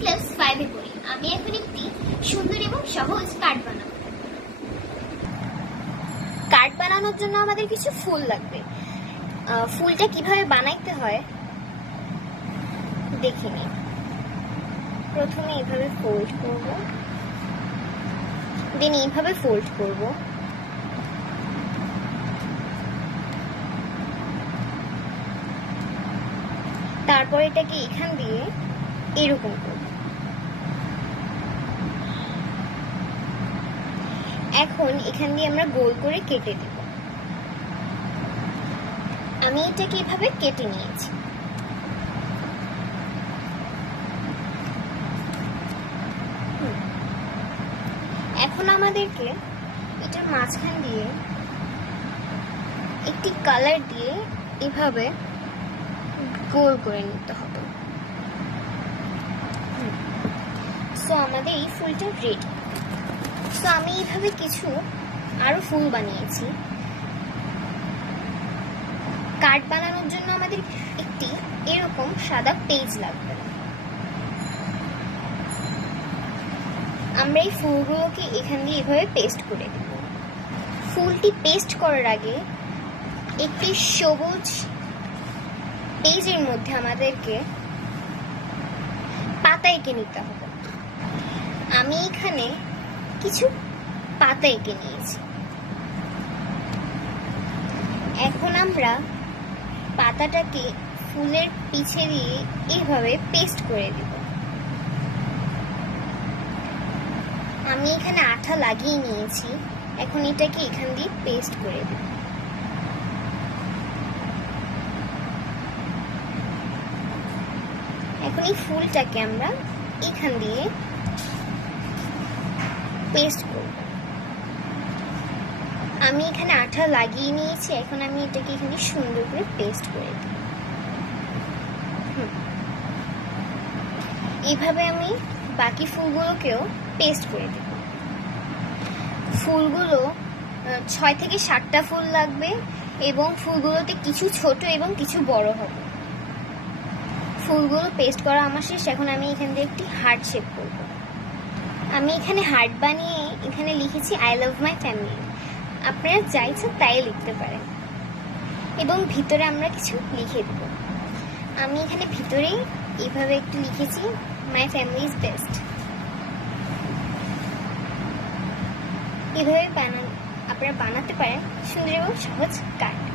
Class 5 এ পড়ি। আমি এখন একটি সুন্দর এবং সহজ কার্ড বানাবো। কার্ড বানানোর জন্য আমাদের কিছু ফুল লাগবে। ফুলটা কিভাবে বানাইতে হয় দেখে নিই। প্রথমে এইভাবে ফোল্ড করব, দেন এইভাবে ফোল্ড করব, তারপর এটাকে এখান দিয়ে এরকম করব। এখন এখান দিয়ে আমরা গোল করে কেটে দেব। আমি এটাকে এভাবে কেটে নিয়েছি। এখন আমাদেরকে এটার মাঝখান দিয়ে একটি কালার দিয়ে এভাবে গোল করে নিতে হবে। সো আমাদের এই ফুলটা রেডি। সো আমি এইভাবে কিছু আরো ফুল বানিয়েছি। কার্ড বানানোর জন্য আমাদের একটি এরকম সাদা পেজ লাগবে। আমরা এই ফুলগুলোকে এখান দিয়ে এভাবে পেস্ট করে দেব। ফুলটি পেস্ট করার আগে একটি সবুজ পেজের মধ্যে আমাদেরকে পাতা এঁকে নিতে হবে। আমি এখানে কিছু পাতা এঁকে নিয়েছি। এখন আমরা পাতাটাকে ফুলের পিছে দিয়ে এইভাবে পেস্ট করে দেব। আমি এখানে আঠা লাগিয়ে নিয়েছি। এখন এটাকে এখান দিয়ে পেস্ট করে দেব। এখন এই ফুলটাকে আমরা এখান দিয়ে পেস্ট করব। আমি এখানে আঠা লাগিয়ে নিয়েছি। এখন আমি এটাকে এখানে সুন্দর করে পেস্ট করে দেব। এইভাবে আমি বাকি ফুলগুলোকেও পেস্ট করে দেব। ফুলগুলো 6 থেকে 7টা ফুল লাগবে এবং ফুলগুলোতে কিছু ছোট এবং কিছু বড় হবে। ফুলগুলো পেস্ট করা আমার শেষ। এখন আমি এখান দিয়ে একটি হার্ট শেপ করব। আমি এখানে হার্ট বানিয়ে এখানে লিখেছি আই লাভ মাই ফ্যামিলি। আপনারা যা ইচ্ছা তাই লিখতে পারেন এবং ভিতরে আমরা কিছু লিখে দেব। আমি এখানে ভিতরে এইভাবে একটু লিখেছি মাই ফ্যামিলি ইজ বেস্ট। এভাবে আপনারা বানাতে পারেন সুন্দর এবং সহজ কার্ড।